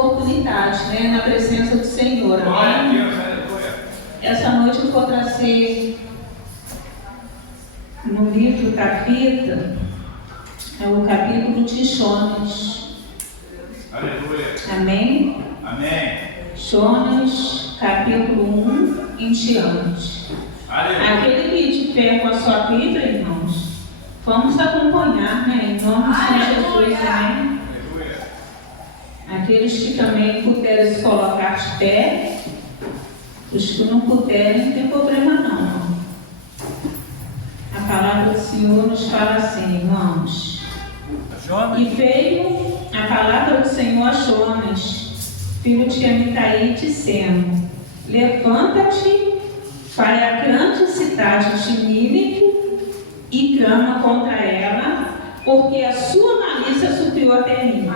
oportunidade, né, na presença do Senhor. Amém? Essa noite eu vou trazer no livro Capita, é o capítulo de Jonas. Aleluia. Amém? Amém. Jonas, capítulo 1 em diante. Aleluia. Aquele que tiver com a sua Bíblia, irmãos, vamos acompanhar, né? Em nome de Jesus, amém? Aleluia. Aqueles que também puderem se colocar de pé, os que não puderem, não tem problema não. A palavra do Senhor nos fala assim, irmãos. E veio a palavra do Senhor a Jonas, filho de Amitai, dizendo: levanta-te, vai à grande cidade de Nínive e clama contra ela, porque a sua malícia subiu até mim.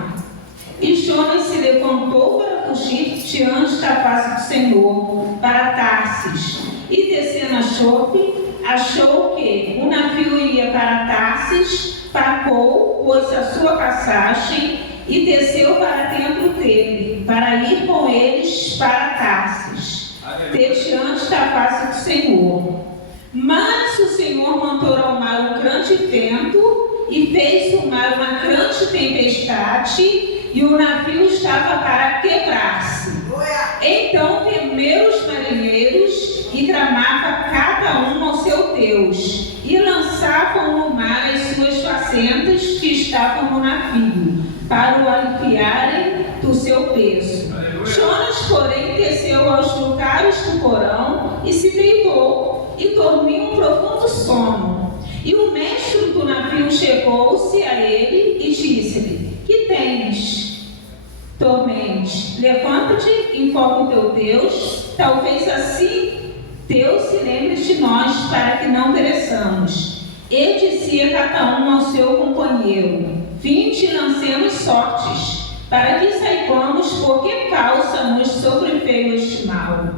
E Jonas se levantou para fugir diante da face do Senhor, para Tarsis, e descendo a Jope, achou que o navio ia para Tarsis, pagou, pôs a sua passagem e desceu para dentro dele, para ir com eles para Tarsis, diante da face do Senhor. Mas o Senhor mandou ao mar um grande vento e fez do mar uma grande tempestade, e o navio estava para quebrar-se. Então temeram os marinheiros e clamavam cada um ao seu Deus, e lançavam no mar as suas fazendas que estavam no navio, para o aliviarem do seu peso. Jonas, porém, desceu aos lugares do porão e se deitou, e dormiu um profundo sono. E o mestre do navio chegou-se a ele e disse-lhe: que tens? Dormente, levanta-te, invoca o teu Deus, talvez assim Deus se lembre de nós, para que não pereçamos. E dizia cada um ao seu companheiro: vinde, lancemos sortes, para que saibamos por que causa nos sobreveio este mal.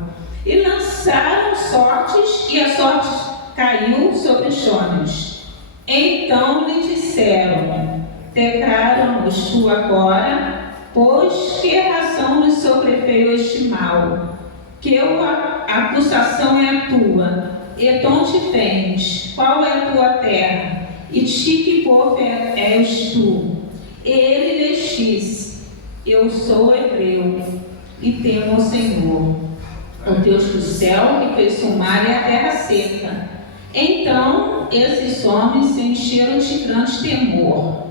E lançaram sortes, e a sorte caiu sobre Jonas. Então lhe disseram: declara-nos tu agora, pois que razão nos sobreveio este mal? Que a acusação é a tua, e de onde vens? Qual é a tua terra? E de que povo és tu? E ele lhes disse: eu sou hebreu, e temo ao Senhor, o Deus do céu, que fez o mar e a terra seca. Então esses homens se encheram de grande temor.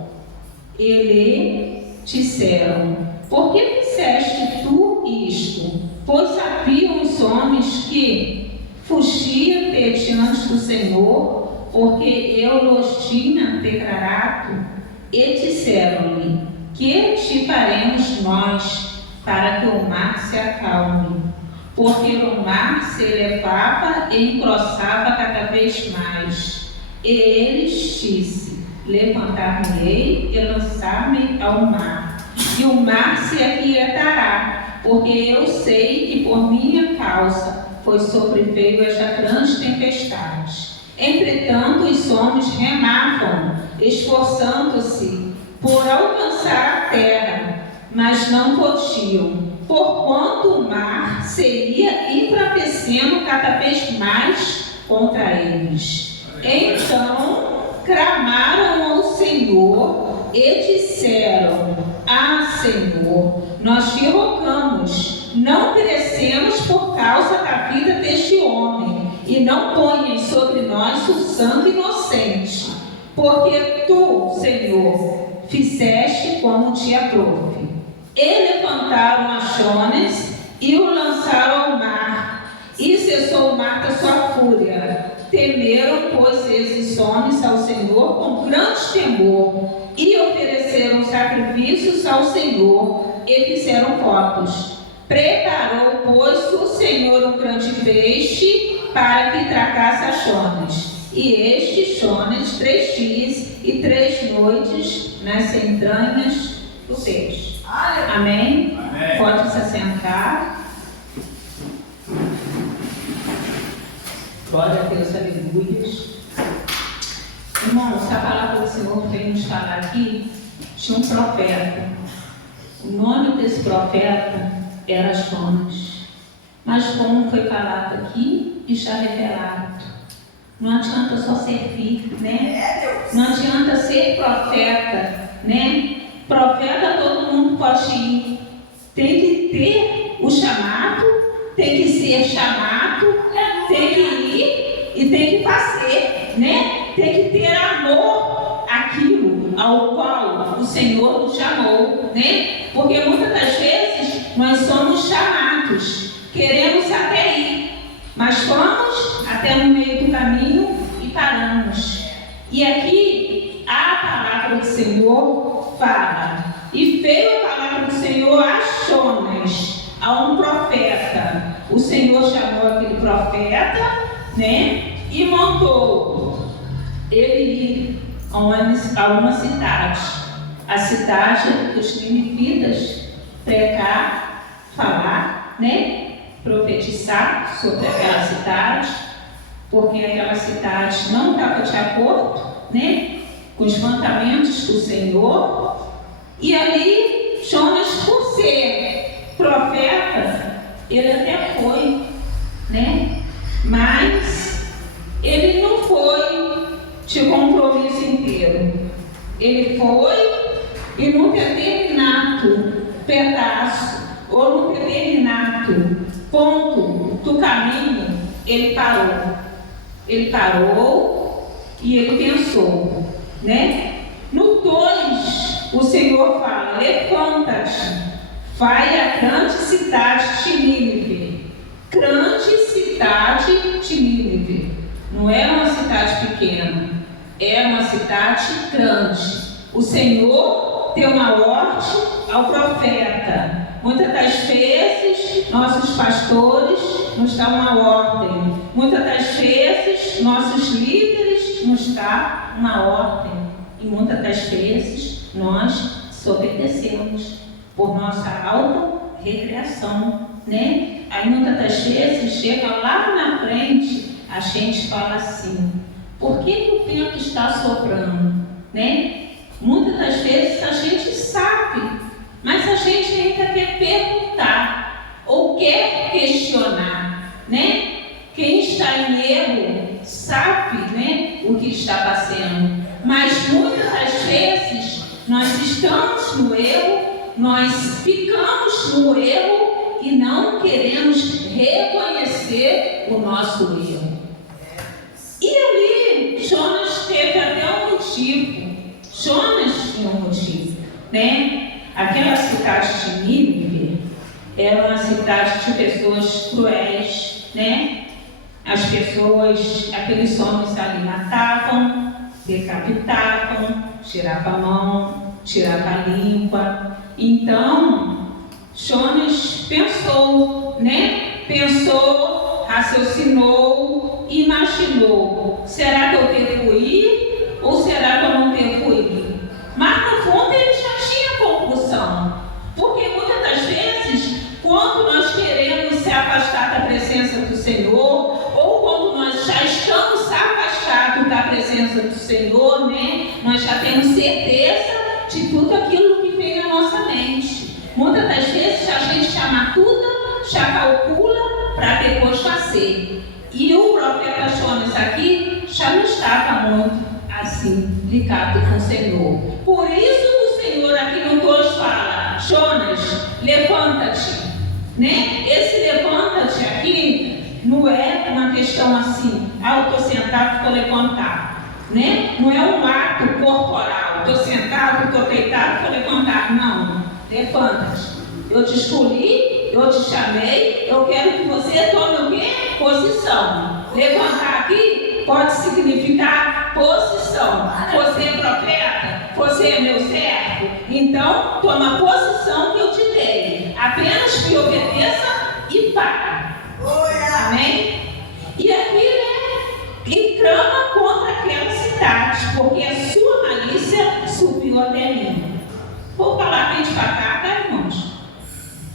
E lhe disseram: por que fizeste tu isto? Pois sabiam os homens que fugia diante do Senhor, porque eu los tinha declarado. E disseram-lhe: que te faremos nós, para que o mar se acalme? Porque o mar se elevava e engrossava cada vez mais. E eles disse: levantar-me-ei e lançar-me ao mar, e o mar se aquietará, porque eu sei que por minha causa foi sobreveio esta grande tempestade. Entretanto, os homens remavam, esforçando-se por alcançar a terra, mas não podiam, porquanto o mar se ia embravecendo cada vez mais contra eles. Então clamaram ao Senhor e disseram: ah, Senhor, nós te rogamos, não perecemos por causa da vida deste homem, e não ponhas sobre nós o sangue inocente, porque tu, Senhor, fizeste como te aprouve. E levantaram a Jonas e o lançaram ao mar, e cessou o mar da sua fúria. Temeram, pois, esses homens ao Senhor com grande temor, e ofereceram sacrifícios ao Senhor, e fizeram votos. Preparou, pois, o Senhor um grande peixe para que tragasse a Jonas. E este Jonas 3 dias e 3 noites nas entranhas do peixe. Amém? Amém. Pode se assentar. Glória a Deus, aleluias. Irmãos, a palavra do Senhor vem nos falar aqui de um profeta. O nome desse profeta era Jonas. Mas como foi falado aqui, está revelado. Não adianta só servir, né? Não adianta ser profeta, né? Profeta todo mundo pode ir. Tem que ter o chamado, tem que ser chamado, tem que ir e tem que fazer, né? Tem que ter amor àquilo ao qual o Senhor nos chamou, né? Porque muitas das vezes nós somos chamados, queremos até ir, mas vamos até no meio do caminho e paramos. E aqui a palavra do Senhor fala, e veio a palavra do Senhor a Jonas, a um profeta. O Senhor chamou aquele profeta, né? E mandou ele ir a uma cidade, a cidade dos ninivitas, pregar, falar, né? Profetizar sobre aquela cidade, porque aquela cidade não estava de acordo, né? Com os mandamentos do Senhor. E ali, Jonas, por ser profeta, ele até foi, né? Mas ele não foi de compromisso inteiro. Ele foi e num determinado pedaço, ou num determinado ponto do caminho, ele parou. Ele parou e ele pensou, né? No 2, o Senhor fala, levanta-te, vai à grande cidade de Nínive. Grande cidade de Nínive. Não é uma cidade pequena, é uma cidade grande. O Senhor deu uma ordem ao profeta. Muitas das vezes, nossos pastores nos dão uma ordem. Muitas das vezes, nossos líderes nos dão uma ordem. E muitas das vezes, nós desobedecemos por nossa auto-recreação, né? Aí muitas das vezes, chega lá na frente, a gente fala assim, por que o vento está soprando, né? Muitas das vezes a gente sabe, mas a gente ainda quer perguntar ou quer questionar, né? Quem está em erro sabe, né, o que está passando, mas muitas das vezes nós estamos no erro, nós ficamos no erro e não queremos reconhecer o nosso erro. E ali Jonas teve até um motivo. Jonas tinha um motivo, né? Aquela cidade de Nínive era uma cidade de pessoas cruéis, né? As pessoas, aqueles homens ali matavam, decapitavam, tiravam a mão, tiravam a língua. Então, Jonas pensou, né? Pensou, raciocinou, imaginou. Será que eu devo ir ou será que eu não devo ir? Mas no fundo ele já tinha conclusão. Porque muitas das vezes, quando nós queremos se afastar da presença do Senhor, ou quando nós já estamos afastados da presença do Senhor, né? Nós já temos certeza de tudo aquilo que vem na nossa mente. Muitas das vezes a gente já matuta, já calcula para depois fazer. E o profeta Jonas aqui já não estava muito assim, ligado com o Senhor. Por isso que o Senhor aqui no 2 fala, Jonas, levanta-te, né? Esse levanta-te aqui não é uma questão assim, eu estou sentado, estou levantado, né? Não é um ato corporal, estou sentado, estou deitado, estou levantado, não. Levanta-te. Eu te escolhi, eu te chamei, eu quero que você tome o quê? Posição. Levantar aqui pode significar posição. Você é profeta, você é meu servo, então toma a posição que eu te dei. Apenas me obedeça e para. Amém? E aqui, né? E clama contra aquela cidade, porque a sua malícia subiu até mim. Vou falar bem devagar, tá, irmãos?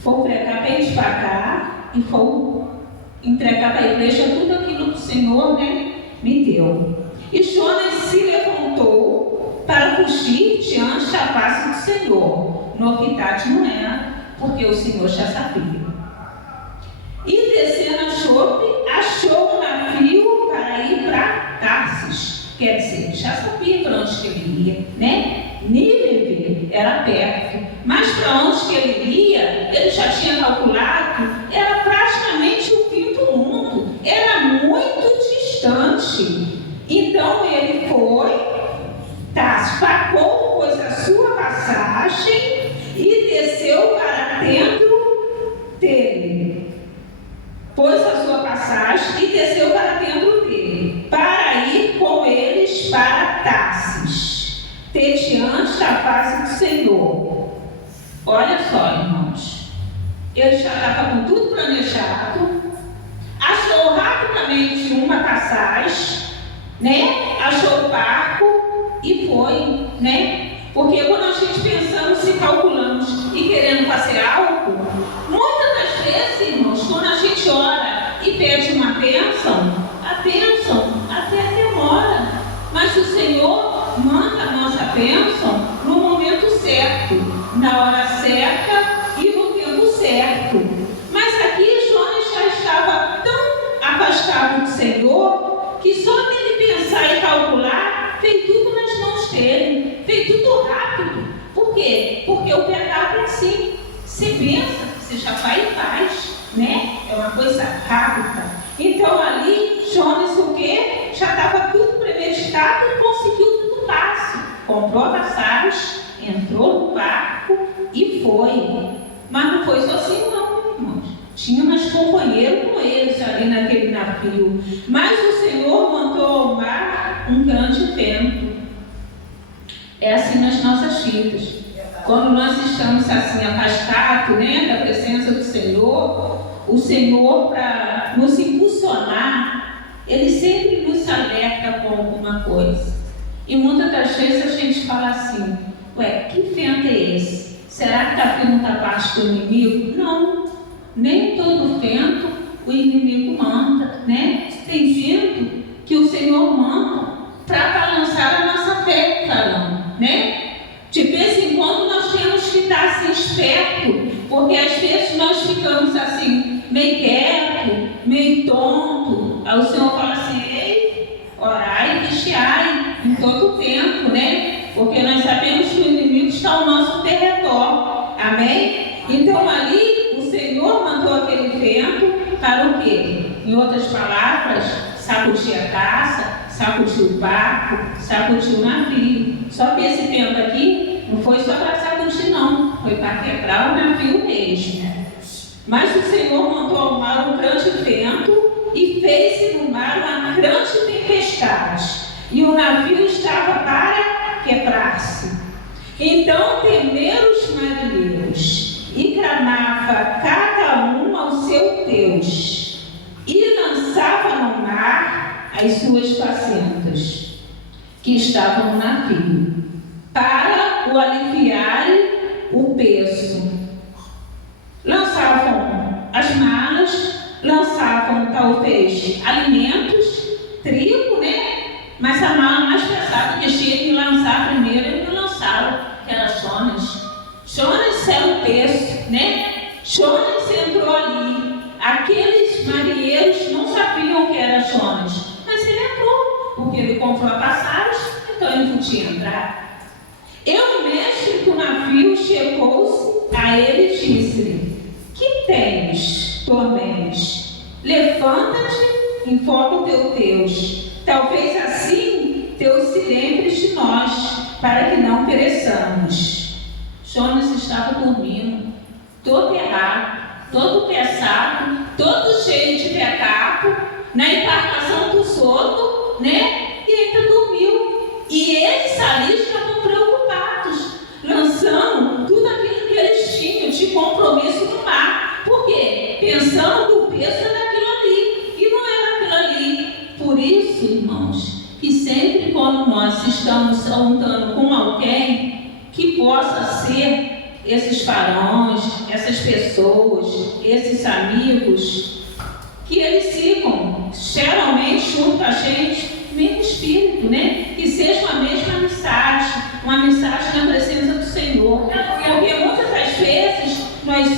Vou pregar bem devagar e vou entregar para a igreja tudo aquilo que o Senhor, né, me deu. E Jonas se levantou para fugir diante da face do Senhor. novidade não era, porque o Senhor já sabia. E descendo a Jope, achou um navio para ir para Tarsis. Quer dizer, já sabia para onde que ele ia, né? Nínive era perto, mas para onde que ele ia, ele já tinha calculado, era praticamente o fim do mundo, era muito distante. Então ele foi, pagou, pôs a sua passagem e desceu para dentro dele. Pôs a sua passagem e desceu para dentro dele, para ir com eles para Tarsis, diante da face do Senhor. Olha só, irmãos, ele já estava com tudo planejado, achou rapidamente uma passagem, né? Achou o barco e foi, né? Porque quando a gente pensamos e calculamos e querendo fazer algo, muitas das vezes, irmãos, quando a gente ora e pede uma bênção, a bênção até demora, mas o Senhor manda a nossa bênção no momento certo, na hora certa e no tempo certo. Mas aqui Jonas já estava tão afastado do Senhor que só dele pensar e calcular, veio tudo nas mãos dele, veio tudo rápido. Por quê? Porque o pecado é assim, você pensa, você já vai e faz, né? É uma coisa rápida. Então ali, Jonas o quê? Já estava tudo premeditado e conseguiu tudo fácil. Comprou a passagem, entrou no barco e foi. Mas não foi sozinho não, irmãos. Tinha mais companheiro com eles ali naquele navio. Mas o Senhor mandou ao mar um grande vento. É assim nas nossas vidas. Quando nós estamos assim afastados, né, da presença do Senhor, o Senhor, para nos impulsionar, Ele sempre nos alerta com alguma coisa. E muitas das vezes a gente fala assim, ué, que vento é esse? Será que está vindo da parte do inimigo? Não, nem todo vento o inimigo manda, né? Tem vento que o Senhor manda para balançar a nossa fé, caramba, né? De vez em quando nós temos que estar assim esperto, porque às vezes nós ficamos assim, meio quieto, meio tonto. Aí o Senhor fala assim, ei, orai e vigiai em todo o tempo, né? Porque nós sabemos que o inimigo está ao nosso derredor, amém? Então ali o Senhor mandou aquele vento para o quê? Em outras palavras, sacudir a casa, sacudir o barco, sacudir o navio. Só que esse vento aqui não foi só para sacudir não, foi para quebrar o navio mesmo. Mas o Senhor mandou ao mar um grande vento e fez-se no mar uma grande tempestade, e o navio estava para quebrar-se. Então temeram os marinheiros e clamava cada um ao seu Deus, e lançava no mar as suas fazendas que estavam no navio, para o aliviarem o peso. Lançavam as malas, lançavam talvez alimentos, trigo, né? Mas a mala mais pesada que tinha que lançar primeiro, eles não lançaram, que era Jonas. Jonas era o peso, né? Jonas entrou ali. Aqueles marinheiros não sabiam que era Jonas, mas ele entrou, porque ele comprou a passagem, então ele podia entrar. E o mestre do navio chegou-se a ele e disse-lhe: que tens, Tormentes? Levanta-te, invoca o teu Deus. Talvez assim Deus se lembre de nós, para que não pereçamos. Jonas estava dormindo, todo errado, todo pesado, todo cheio de pecado, na embarcação dos outros, né? E ainda dormiu. E eles ali estavam preocupados, lançando tudo aquilo que eles tinham de compromisso no mar. Por quê? Pensando que o peso era daquilo ali, e não era aquilo ali. Por isso, irmãos, que sempre quando nós estamos andando com alguém, que possa ser esses varões, essas pessoas, esses amigos, que eles ficam geralmente junto com a gente, mesmo espírito, né? Que seja a mesma mensagem, uma mensagem na presença do Senhor. Porque muitas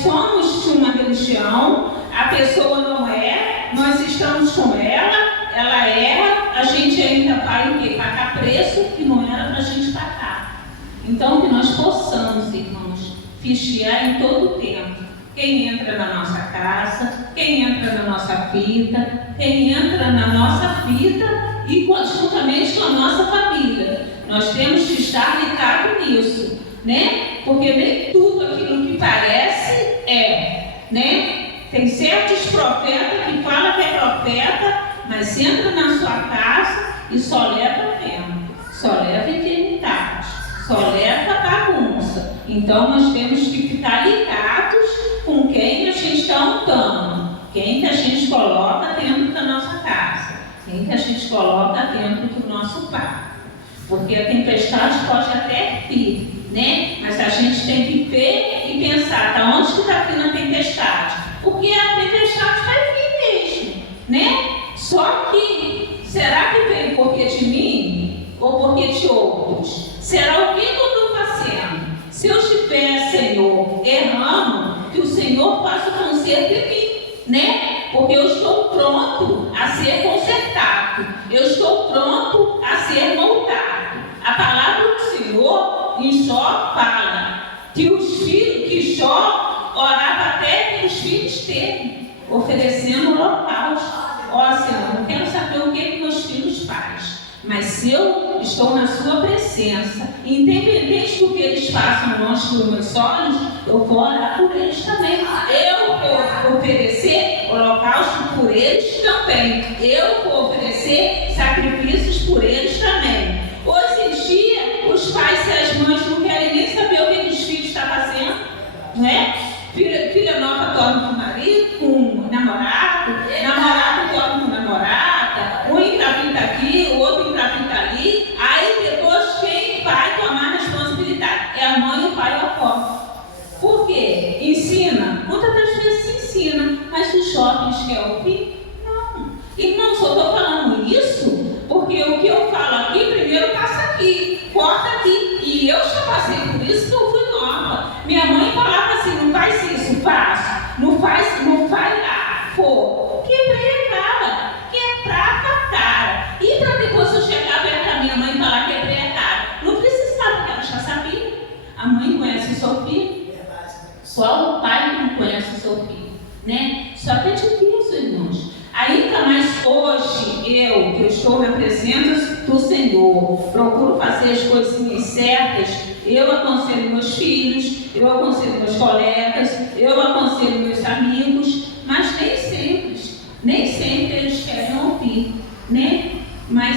somos de uma religião, a pessoa não é, nós estamos com ela erra, a gente ainda vai o quê? Pagar preço que não era para a gente pagar. Então, que nós possamos, irmãos, vigiar em todo o tempo. Quem entra na nossa casa, quem entra na nossa vida, quem entra na nossa vida e juntamente com a nossa família. Nós temos que estar ligados nisso, né? Porque nem tudo aquilo que parece né? Tem certos profetas que falam que é profeta, mas entra na sua casa e só leva tempo, só leva eternidade, só leva bagunça. Então nós temos que ficar ligados com quem a gente está andando, quem que a gente coloca dentro da nossa casa, quem que a gente coloca dentro do nosso quarto. Porque a tempestade pode até vir, né? Mas a gente tem que ver e pensar, tá onde que está vindo a tempestade? Porque a tempestade vai vir mesmo, né? Só que, será que vem porque de mim ou porque de outros? Será o que eu estou fazendo? Se eu estiver, Senhor, errando, que o Senhor faça o conserto em mim, né? Porque eu estou pronto a ser consertado, eu estou pronto a ser moldado. A palavra do Senhor em Jó fala que os filhos, que Jó orava até que os filhos têm, oferecendo holocausto. Ó Senhor, não quero saber o que meus filhos fazem, mas se eu estou na sua presença, independente do que eles façam longe dos meus olhos, eu vou orar por eles também. Eu vou oferecer holocausto por eles também. Eu vou oferecer sacrifícios por eles também. Hoje em dia, os pais e as mães não querem nem saber o que os filhos estão fazendo, não é? Filha nova dorme com o marido, com o namorado dorme com a namorada, um engravida aqui, o outro engravida ali, aí depois quem vai tomar a responsabilidade? É a mãe e o pai ou a Por quê? Ensina? Muitas das vezes ensina, mas os jovens querem ouvir? Não. E não só estou falando isso, porque o que eu falo aqui, primeiro passa aqui, corta aqui. E eu já passei por isso que eu fui nova. Minha mãe falava assim, não faz isso, faço. Não faz lá, pô. Quebrei a cara, quebrava a cara. E para depois eu chegar perto da minha mãe e falar quebrei a cara? Não precisava, porque ela já sabia. A mãe conhece o seu filho. Só o pai não conhece o seu filho, né? Só que é difícil, irmãos. Ainda mais hoje, que eu estou na presença do Senhor, procuro fazer as coisinhas certas, eu aconselho meus filhos, eu aconselho meus colegas, eu aconselho meus amigos, mas nem sempre eles querem ouvir, né? Mas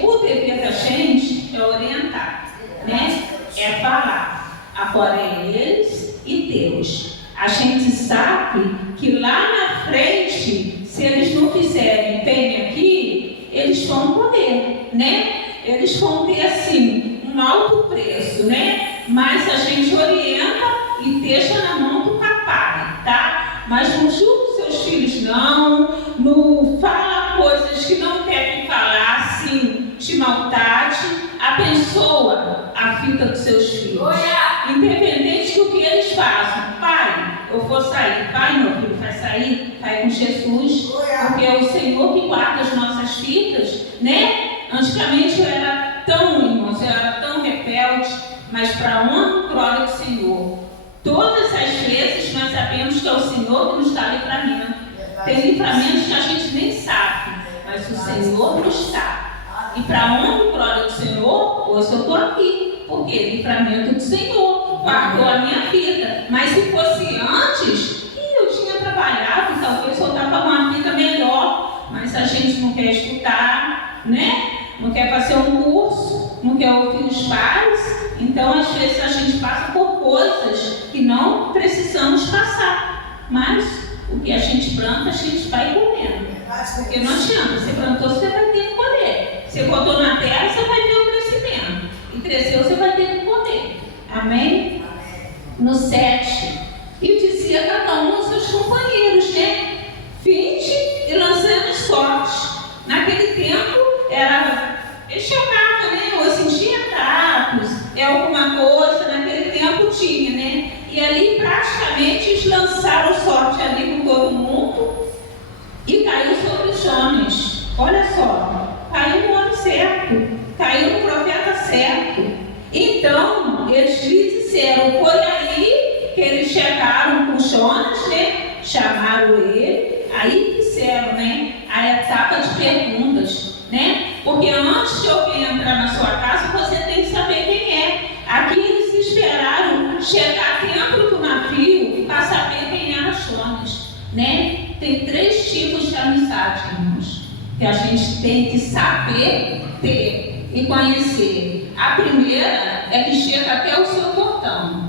o dever da gente é orientar, né? É falar. Agora é eles e Deus. A gente sabe que lá na frente, se eles não fizerem bem aqui, eles vão poder, né? Eles vão ter, assim, um alto preço, né? Mas a gente orienta e deixa na mão do papai, tá? Mas não julga os seus filhos, não fala coisas que não devem falar, assim, de maldade. Abençoa a vida dos seus filhos. Independente do que eles façam. Pai, eu vou sair. Pai, meu filho, vai sair? Vai com Jesus. Porque é o Senhor que guarda as nossas vidas, né? Antigamente eu era irmãos, eu era tão rebelde, mas para honra e glória do Senhor. Todas as vezes nós sabemos que é o Senhor que nos dá livramento. Tem livramentos que a gente nem sabe, mas o Senhor nos dá. E para honra e glória do Senhor, hoje eu estou aqui, porque livramento do Senhor guardou a minha vida. Mas se fosse antes, eu tinha trabalhado, talvez eu estava uma vida melhor, mas a gente não quer estudar, né? Não quer fazer um curso, não quer ouvir os pais, então às vezes a gente passa por coisas que não precisamos passar, mas o que a gente planta, a gente vai colhendo, porque não adianta, você plantou, você vai ter que colher, você botou na terra, você vai ter o crescimento, e cresceu, você vai ter que colher, amém? No 7, e dizia cada um aos seus companheiros, né? Vinde e lancemos sorte. Naquele tempo, ele chamava, né? Ou assim, tinha trapos, alguma coisa, naquele tempo tinha, né? E ali praticamente eles ali com todo mundo e caiu sobre os homens. Olha só, caiu no ano certo, caiu no profeta certo. Então, eles lhe disseram, foi aí que eles chegaram com Jonas, né? Chamaram ele, aí disseram, né? A etapa de perguntas, né? Porque antes de alguém entrar na sua casa, você tem que saber quem é. Aqui eles esperaram chegar dentro do navio para saber quem era Jonas, né? Tem 3 tipos de amizade, irmãos, que a gente tem que saber ter e conhecer. A primeira é que chega até o seu portão.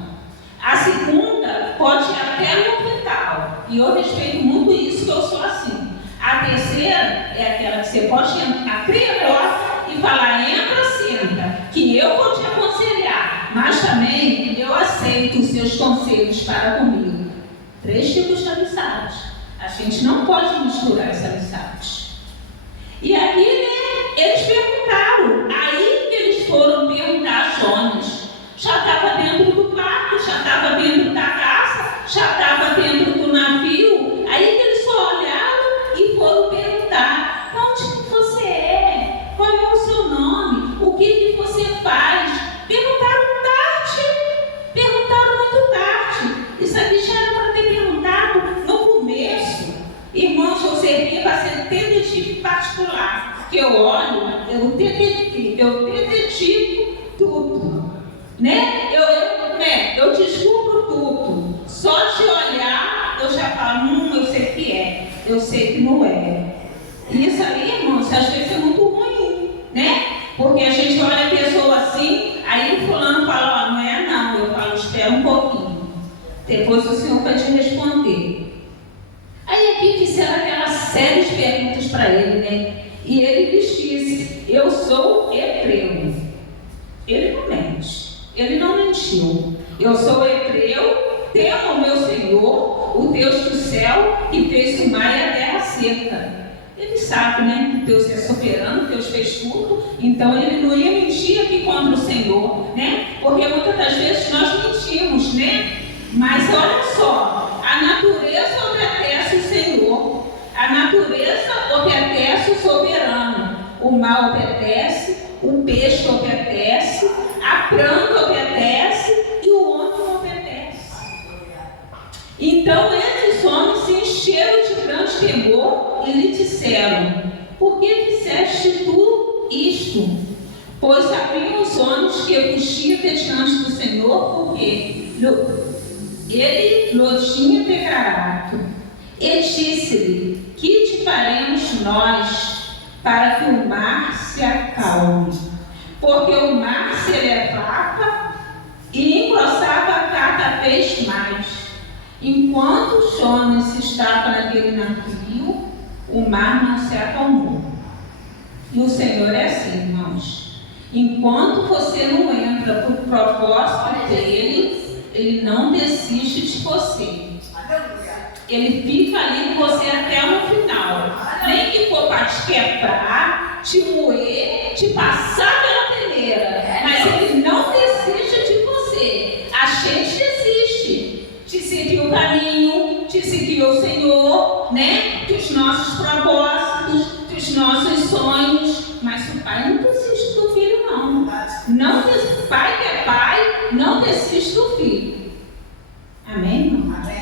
A segunda pode ir até no quintal. E eu respeito muito isso, que eu sou assim. A terceira é aquela que você pode abrir a porta e falar, entra, senta, que eu vou te aconselhar, mas também eu aceito os seus conselhos para comigo. 3 tipos de amizade. A gente não pode misturar essa amizade. E aqui, né, eles perguntaram, aí que eles foram perguntar a Jonas. Já estava dentro do quarto, já estava dentro da casa, já estava dentro do navio. Aí que eles só olharam e foram perguntar, onde que você é? Qual é o seu nome? O que você faz? Perguntaram muito tarde. Isso aqui já era para ter perguntado no começo. Irmãos, eu servi para ser detetive particular, porque eu olho, eu detetivo tudo, né? Eu descubro tudo. Só de olhar, eu já falo, eu sei que é, eu sei que não é. E isso aí, irmãos, às vezes é muito ruim, né? Porque a gente olha a pessoa assim, aí o fulano fala, não é não. Eu falo, espera um pouquinho. Depois o Senhor vai te responder. Aí aqui fizeram aquela série de perguntas para ele, né? E ele lhes disse, eu sou hebreu. Ele não mente. Ele não mentiu. Eu sou hebreu, temo o meu Senhor, o Deus do céu, que fez o mar e a terra seca. Ele sabe, né, que Deus é soberano, Deus fez tudo, então ele não ia mentir aqui contra o Senhor, né? Porque muitas das vezes nós mentimos, né? Mas olha só, a natureza obedece o Senhor, a natureza obedece o soberano, o mar obedece, o peixe obedece, a planta obedece e o homem obedece. Então esses homens se encheram de grande temor e lhe disseram, por que fizeste tu isto? Pois haviam os homens que fugiam diante do Senhor, porque ele lhe tinha declarado. E disse-lhe, que te faremos nós para que o mar se acalme? Porque o mar se elevava e engrossava cada vez mais. Enquanto Jonas estava naquele navio, o mar não se acalmou. E o Senhor é assim, irmãos. Enquanto você não entra para o propósito dele, ele não desiste de você. Ele fica ali com você até no final. Nem que for para te quebrar, te moer, te passar pela peneira. Mas ele não desiste de você. A gente desiste de seguir o caminho, de seguir o Senhor, né? Dos nossos propósitos, dos nossos sonhos. Mas o pai não desiste do filho, não. Pai que é pai, não desiste do filho. Amém, irmão? Amém.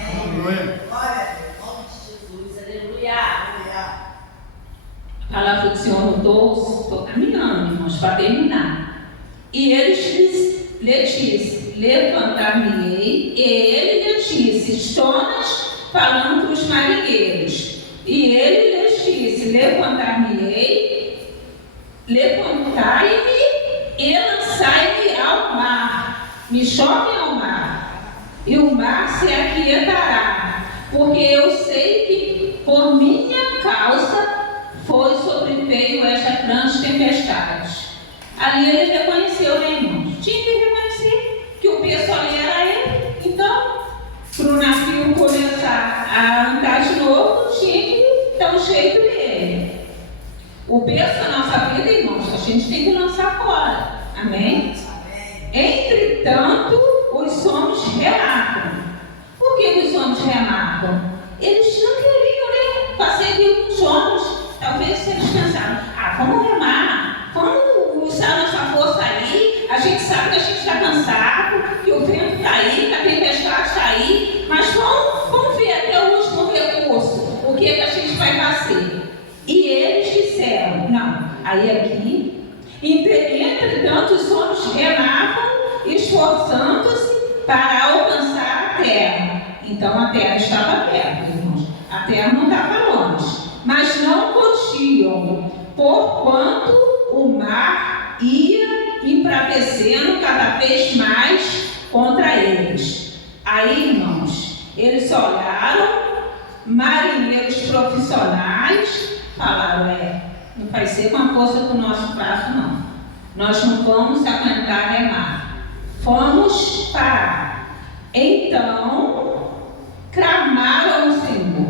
Glória em nome de Jesus. Aleluia. A palavra do Senhor mudou, estou caminhando, irmãos, para terminar. E eles lhe disse, levantar-me-ei, e ele lhe disse, Jonas, falando para os marinheiros, e ele lhes disse, levantar-me-ei, levantai-me e lançai-me ao mar, me joguem ao mar, e o mar se aquietará, porque eu sei que por minha causa foi sobreveio esta grande tempestade. Ali ele reconheceu, né, irmãos? Tinha que reconhecer que o peso ali era ele. Então, para o navio começar a andar de novo, tinha que dar um jeito nele. O peso da nossa vida, irmãos, a gente tem que lançar fora. Amém? Entretanto, os homens remarcam. Por que os homens remarcam? Eles serviu com os homens. Talvez eles pensaram, vamos remar, vamos usar nossa força aí, a gente sabe que a gente está cansado, que o vento está aí, que a tempestade está aí, mas vamos ver até o último recurso, o que a gente vai fazer. E eles disseram, não, aí aqui, entretanto os homens remavam, esforçando-se para alcançar a terra. Então a terra estava perto, irmãos, a terra não estava longe, mas não podiam, porquanto o mar ia embravecendo cada vez mais contra eles. Aí, irmãos, eles olharam, marinheiros profissionais, falaram, não vai ser com a força do nosso braço, não. Nós não vamos aguentar remar. Vamos parar. Então, clamaram ao Senhor.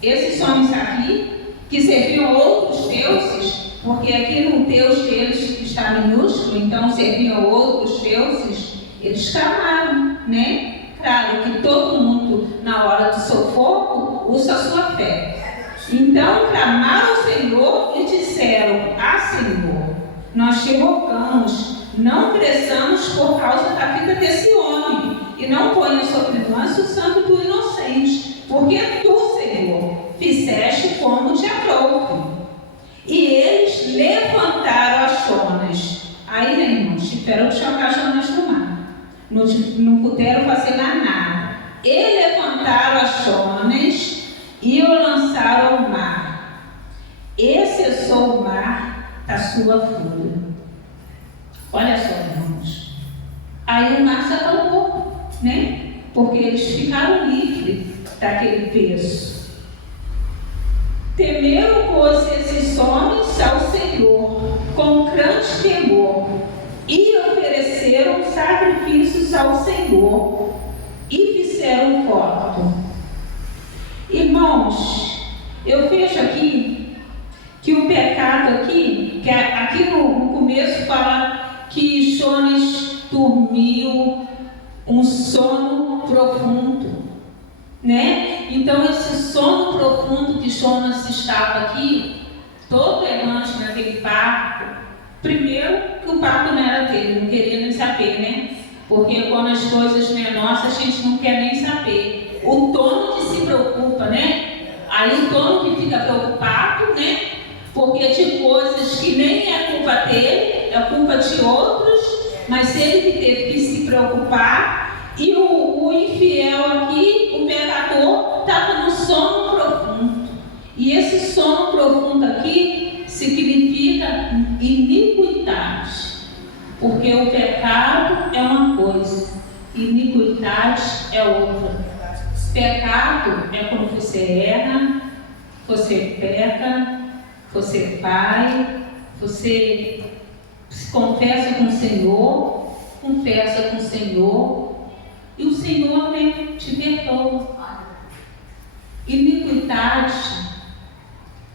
Esses homens aqui, que serviam outros deuses, porque aqui no Deus deles está minúsculo, então serviam outros deuses, eles clamaram, né? Claro que todo mundo, na hora do sufoco, usa a sua fé. Então clamaram ao Senhor e disseram, Senhor, nós te rogamos, não cresçamos por causa da vida desse homem, e não ponha sobre nós o sangue do inocente, porque tu, Senhor, fizeste como te aprouve. E eles levantaram as Jonas. Aí, né, irmãos, tiveram que jogar Jonas no mar. Não puderam fazer mais nada. E levantaram as Jonas e o lançaram ao mar. E cessou o mar da sua fúria. Olha só, irmãos. Aí o mar se acalmou, né? Porque eles ficaram livres daquele peso. Temeram, pois, esses homens ao Senhor com grande temor e ofereceram sacrifícios ao Senhor e fizeram voto. Irmãos, eu vejo aqui que o pecado aqui, que aqui no começo fala que Jonas dormiu um sono profundo, né? Então esse sono profundo que Jonas estava aqui, todo errante naquele barco, primeiro que o barco não era dele, não queria nem saber, né? Porque quando as coisas não é nossa, a gente não quer nem saber. O dono que se preocupa, né? Aí o dono que fica preocupado, né? Porque de coisas que nem é culpa dele, é culpa de outros, mas ele que teve que se preocupar. E o infiel aqui, o pecador, estava no sono profundo. E esse sono profundo aqui significa iniquidade. Porque o pecado é uma coisa, iniquidade é outra. Pecado é quando você erra, você peca, você vai, você confessa com o Senhor, e o Senhor, né, te perdoa. Iniquidade,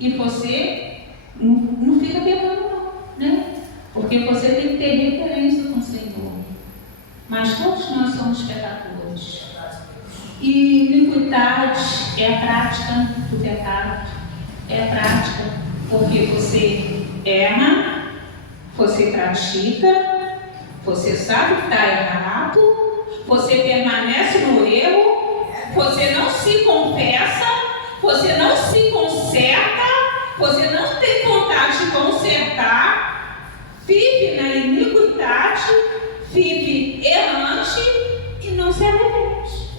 e você não fica pecando, não, né? Porque você tem que ter referência com o Senhor. Mas todos nós somos pecadores. E iniquidade é a prática do pecado. É a prática, porque você erra, você pratica, você sabe que está errado, você permanece no erro, você não se confessa, você não se conserta, você não tem vontade de consertar, vive na iniquidade, vive errante e não se arrepende.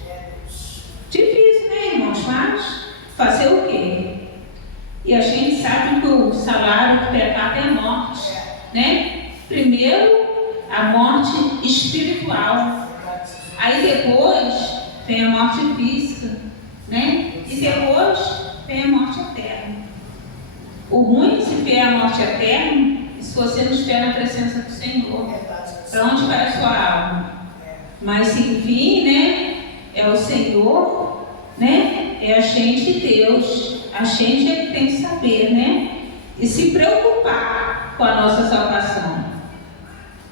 Difícil, né, irmãos? Mas fazer o quê? E a gente sabe que o salário do pecado é a morte, né? Primeiro, a morte espiritual. Aí depois vem a morte física, né? E depois vem a morte eterna. O ruim se vier a morte eterna, se você não estiver na presença do Senhor. Para onde vai a sua alma? Mas se vir, né? É o Senhor, né? É a gente de Deus. A gente é que tem que saber, né? E se preocupar com a nossa salvação.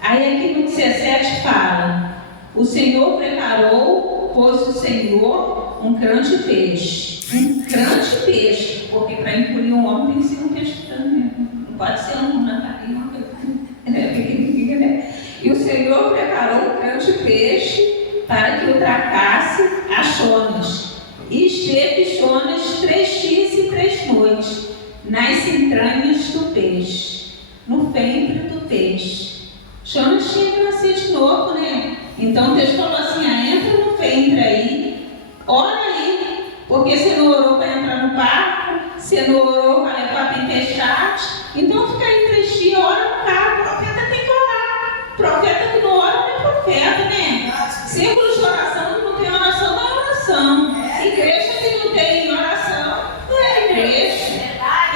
Aí aqui no 17 fala: o Senhor preparou, pôs o Senhor um grande peixe, Um grande peixe, porque para engolir um homem tem que ser um peixe grande, não pode ser um natarinho, pequenininho, né? E o Senhor preparou um grande peixe para que o tracasse a Jonas. E esteve Jonas 3 dias e 3 noites nas entranhas do peixe, no ventre do peixe. Jonas tinha que nascer de novo, né? Então Deus falou assim: entra no ventre aí, ora aí, porque você não orou para entrar no barco, você não orou para levar a tempestade, então fica aí 3 dias, ora no carro. O profeta tem que orar. Profeta que não ora não é profeta, né? Círculo de oração que não tem oração não é oração. Igreja que não tem oração não é igreja.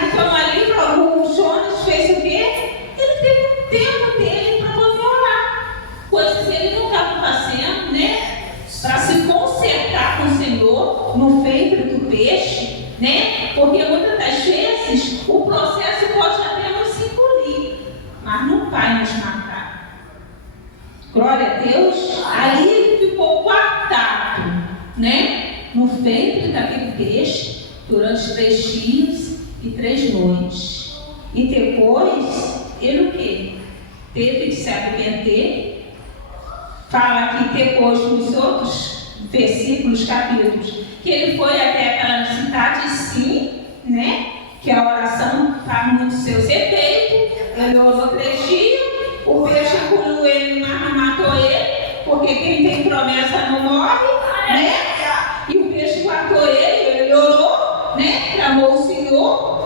Então ali o Jonas fez o quê? Ele teve um tempo dele para poder orar. Coisas que ele não estava fazendo, né? Para se consertar com o Senhor no ventre do peixe, né? Porque muitas das vezes o processo pode até nos engolir, mas não vai nos matar. Glória a Deus. Ali ele ficou guardado, né? No ventre daquele peixe durante 3 dias e 3 noites. E depois, ele o quê? Teve que se arrepender. Fala aqui depois nos outros versículos, capítulos, que ele foi até aquela cidade, sim, né? Que a oração faz muito seus efeitos. Ele orou 3 dias, o peixe engoliu ele, mas não matou ele, porque quem tem promessa não morre, né? E o peixe guardou ele orou, né? Clamou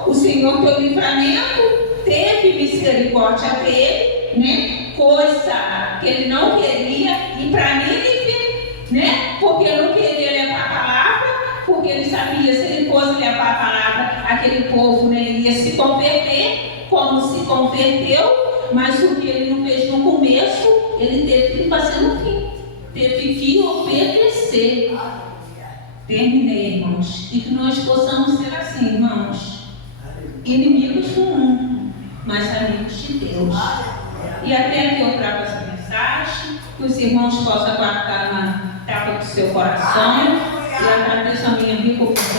o Senhor deu livramento, teve misericórdia dele, né? Coisa que ele não queria ir para Nínive, né? Porque ele não queria levar a palavra, porque ele sabia se ele fosse levar a palavra, aquele povo, né, iria se converter, como se converteu, mas o que ele não fez no começo, ele teve que fazer no fim, teve que obedecer. Terminei, irmãos, e que nós possamos ser assim, irmãos, inimigos do mundo, mas amigos de Deus. E até que eu trago essa mensagem, que os irmãos possam guardar na tapa do seu coração, e agradeço a minha rica oportunidade.